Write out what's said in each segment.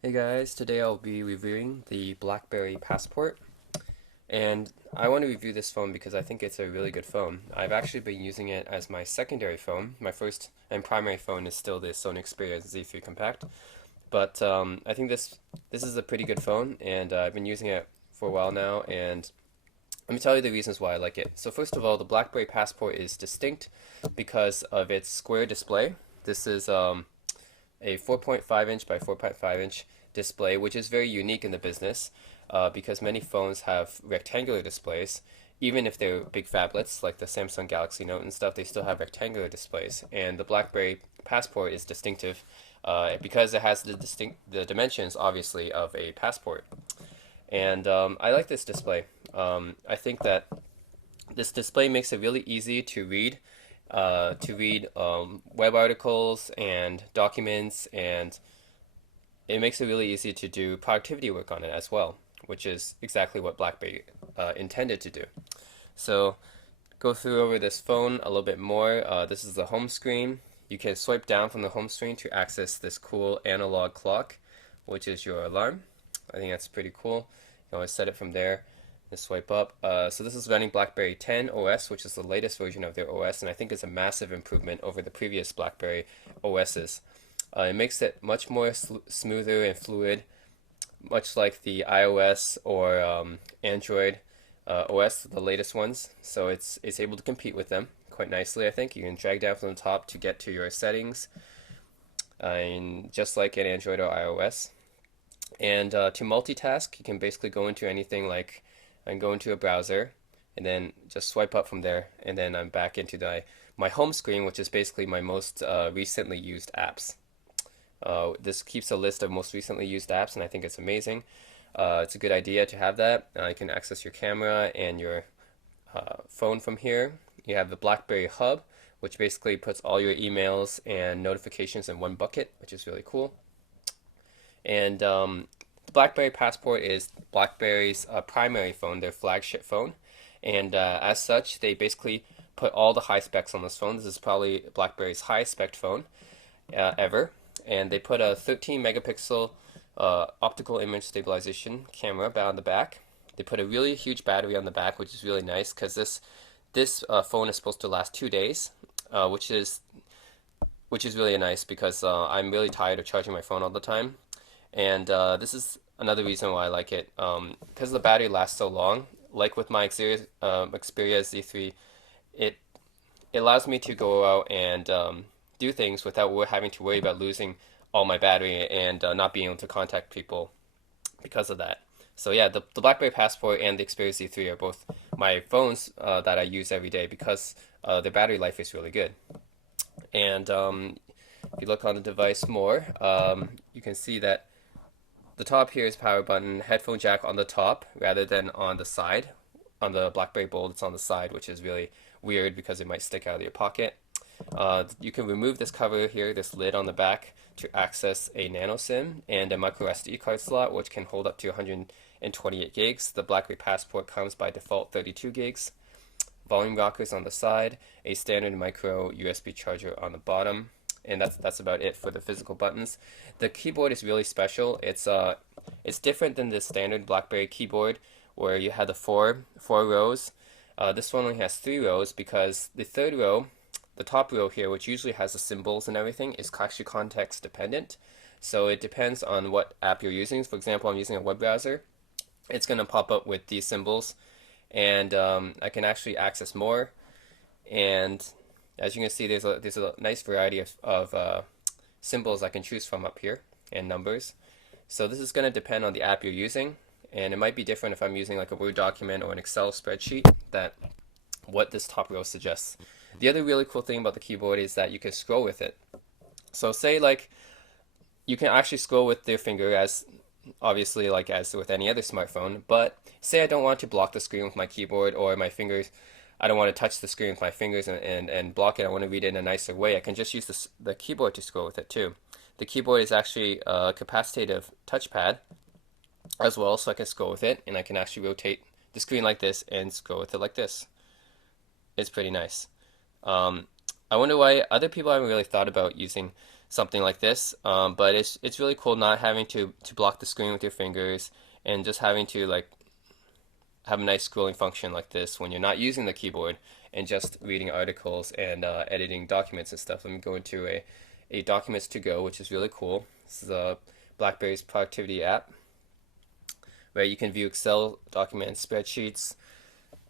Hey guys, today I'll be reviewing the Blackberry Passport, and I want to review this phone because I think it's a really good phone. I've actually been using it as my secondary phone. My first and primary phone is still the Sony Xperia Z3 Compact, but I think this is a pretty good phone, and I've been using it for a while now, and let me tell you the reasons why I like it. So first of all, the Blackberry Passport is distinct because of its square display. This is a 4.5 inch by 4.5 inch display, which is very unique in the business because many phones have rectangular displays. Even if they're big phablets like the Samsung Galaxy Note and stuff, they still have rectangular displays. And the BlackBerry Passport is distinctive because it has the dimensions, obviously, of a passport. And I like this display. I think that this display makes it really easy to read web articles and documents, and it makes it really easy to do productivity work on it as well, which is exactly what BlackBerry intended to do. So, go through over this phone a little bit more. This is the home screen. You can swipe down from the home screen to access this cool analog clock, which is your alarm. I think that's pretty cool. You can always set it from there. Just swipe up. So this is running BlackBerry 10 OS, which is the latest version of their OS, and I think it's a massive improvement over the previous BlackBerry OSs. It makes it much more smoother and fluid, much like the iOS or Android OS, the latest ones. So it's able to compete with them quite nicely. I think you can drag down from the top to get to your settings, and just like in Android or iOS. And to multitask, you can basically go into anything like and go into a browser and then just swipe up from there, and then I'm back into my home screen, which is basically my most recently used apps. This keeps a list of most recently used apps, and I think it's amazing. It's a good idea to have that. You can access your camera and your phone from here. You have the BlackBerry Hub, which basically puts all your emails and notifications in one bucket, which is really cool. And the BlackBerry Passport is BlackBerry's primary phone, their flagship phone. And as such, they basically put all the high specs on this phone. This is probably BlackBerry's highest spec phone ever. And they put a 13 megapixel optical image stabilization camera on the back. They put a really huge battery on the back, which is really nice because this phone is supposed to last 2 days, which is really nice because I'm really tired of charging my phone all the time. And this is another reason why I like it. Because the battery lasts so long, like with my Xperia Z3, it it allows me to go out and do things without having to worry about losing all my battery and not being able to contact people because of that. So yeah, the BlackBerry Passport and the Xperia Z3 are both my phones that I use every day because the battery life is really good. And if you look on the device more, you can see that the top here is power button, headphone jack on the top rather than on the side. On the BlackBerry Bold, it's on the side, which is really weird because it might stick out of your pocket. You can remove this cover here, this lid on the back, to access a nano SIM and a micro SD card slot, which can hold up to 128 gigs. The BlackBerry Passport comes by default 32 gigs. Volume rockers on the side, a standard micro USB charger on the bottom, and that's about it for the physical buttons. The keyboard is really special. It's different than the standard BlackBerry keyboard where you had the four rows. This one only has 3 rows because the third row, the top row here, which usually has the symbols and everything, is actually context dependent. So it depends on what app you're using. For example, I'm using a web browser. It's going to pop up with these symbols, and I can actually access more. And as you can see, there's a nice variety of symbols I can choose from up here and numbers. So this is going to depend on the app you're using, and it might be different if I'm using like a Word document or an Excel spreadsheet, that what this top row suggests. The other really cool thing about the keyboard is that you can scroll with it. So say like you can actually scroll with your finger, as obviously like as with any other smartphone, but say I don't want to block the screen with my keyboard, or my fingers, I don't want to touch the screen with my fingers and block it. I want to read it in a nicer way. I can just use the keyboard to scroll with it too. The keyboard is actually a capacitive touchpad as well, so I can scroll with it, and I can actually rotate the screen like this and scroll with it like this. It's pretty nice. Um, I wonder why other people haven't really thought about using something like this. But it's really cool not having to block the screen with your fingers and just having to like have a nice scrolling function like this when you're not using the keyboard and just reading articles and editing documents and stuff. Let me go into a Documents to Go, which is really cool. This is BlackBerry's productivity app where you can view Excel documents, spreadsheets,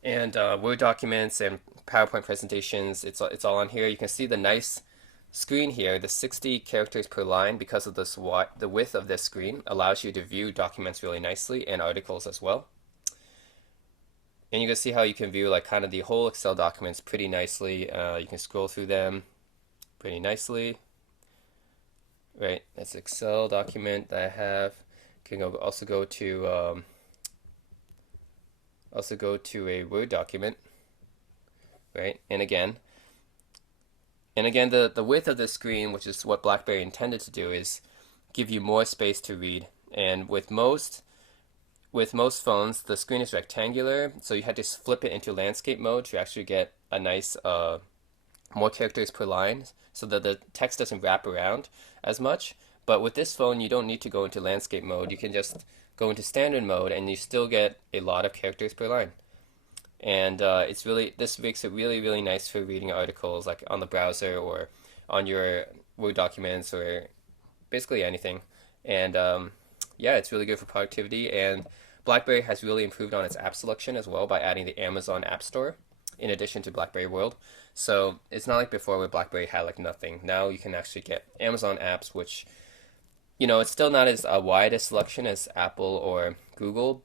and Word documents and PowerPoint presentations. It's all on here. You can see the nice screen here. The 60 characters per line, because of this the width of this screen, allows you to view documents really nicely and articles as well. And you can see how you can view like kind of the whole Excel documents pretty nicely. You can scroll through them pretty nicely. Right, that's Excel document that I have. Can also go to a Word document, right? And again, the width of the screen, which is what BlackBerry intended to do, is give you more space to read. And with most phones, the screen is rectangular, so you had to flip it into landscape mode to actually get a nice more characters per line, so that the text doesn't wrap around as much. But with this phone, you don't need to go into landscape mode. You can just go into standard mode, and you still get a lot of characters per line. And this makes it really, really nice for reading articles like on the browser or on your Word documents or basically anything. And yeah, it's really good for productivity. And BlackBerry has really improved on its app selection as well by adding the Amazon App Store in addition to BlackBerry World. So it's not like before where BlackBerry had like nothing. Now you can actually get Amazon apps, which, it's still not as wide a selection as Apple or Google,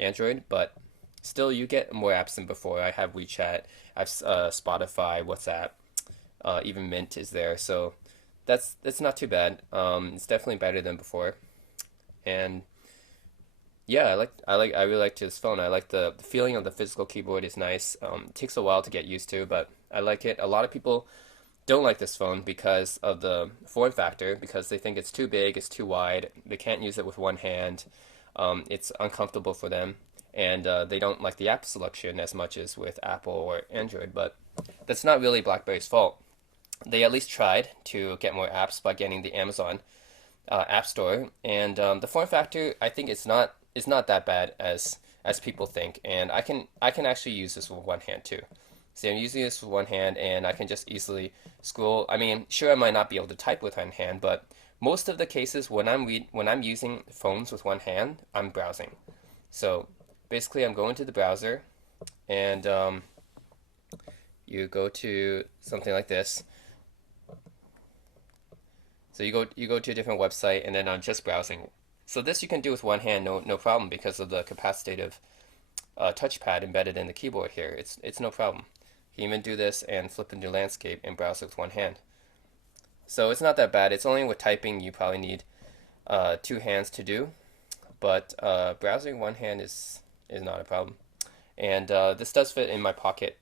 Android, but still you get more apps than before. I have WeChat, I have Spotify, WhatsApp, even Mint is there. So that's not too bad. It's definitely better than before. And yeah, I really like this phone. I like the feeling of the physical keyboard is nice. It takes a while to get used to, but I like it. A lot of people don't like this phone because of the form factor, because they think it's too big, it's too wide, they can't use it with one hand, it's uncomfortable for them, and they don't like the app selection as much as with Apple or Android, but that's not really BlackBerry's fault. They at least tried to get more apps by getting the Amazon App Store, and the form factor, I think it's not that bad as people think, and I can actually use this with one hand too. See, I'm using this with one hand, and I can just easily scroll. I mean, sure, I might not be able to type with one hand, but most of the cases when I'm using phones with one hand, I'm browsing. So basically, I'm going to the browser, and you go to something like this. So you go to a different website, and then I'm just browsing. So this you can do with one hand, no problem, because of the capacitive touchpad embedded in the keyboard here. It's no problem. You can even do this and flip into landscape and browse with one hand. So it's not that bad. It's only with typing you probably need two hands to do, but browsing one hand is not a problem. And this does fit in my pocket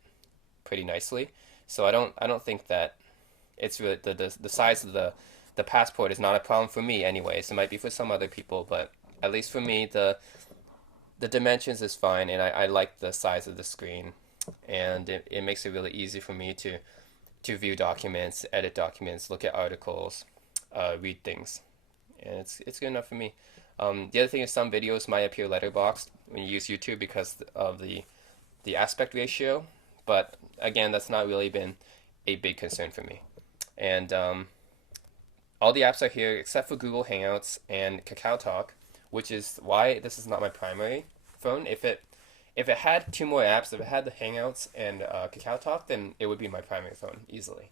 pretty nicely. So I don't think that it's really the size of the passport is not a problem for me anyways. It might be for some other people, but at least for me the dimensions is fine, and I like the size of the screen, and it makes it really easy for me to view documents, edit documents, look at articles, read things, and it's good enough for me. The other thing is some videos might appear letterboxed when you use YouTube because of the aspect ratio, but again, that's not really been a big concern for me. And all the apps are here except for Google Hangouts and KakaoTalk, which is why this is not my primary phone. If it had two more apps, if it had the Hangouts and KakaoTalk, then it would be my primary phone easily.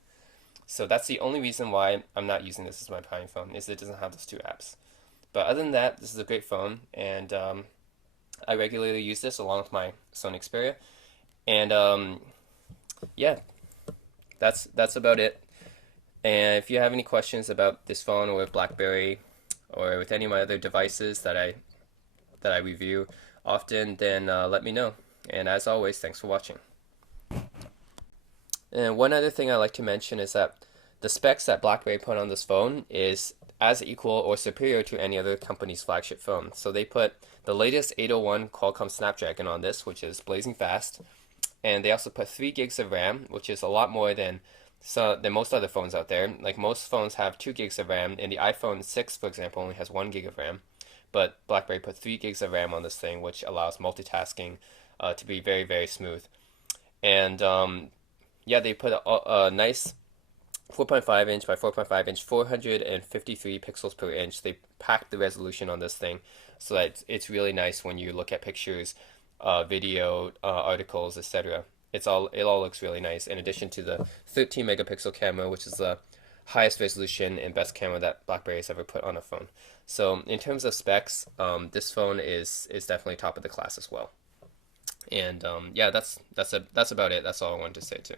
So that's the only reason why I'm not using this as my primary phone, is it doesn't have those two apps. But other than that, this is a great phone, and I regularly use this along with my Sony Xperia. And yeah, that's about it. And if you have any questions about this phone or with BlackBerry or with any of my other devices that I review often, then let me know. And as always, thanks for watching. And one other thing I like to mention is that the specs that BlackBerry put on this phone is as equal or superior to any other company's flagship phone. So they put the latest 801 Qualcomm Snapdragon on this, which is blazing fast. And they also put 3 gigs of RAM, which is a lot more than than most other phones out there. Like most phones have 2 gigs of RAM, and the iPhone 6, for example, only has 1 gig of RAM. But BlackBerry put 3 gigs of RAM on this thing, which allows multitasking to be very, very smooth. And yeah, they put a nice 4.5 inch by 4.5 inch, 453 pixels per inch. They packed the resolution on this thing so that it's really nice when you look at pictures, video, articles, etc. It all looks really nice. In addition to the 13 megapixel camera, which is the highest resolution and best camera that BlackBerry has ever put on a phone. So in terms of specs, this phone is definitely top of the class as well. And yeah, that's about it. That's all I wanted to say too.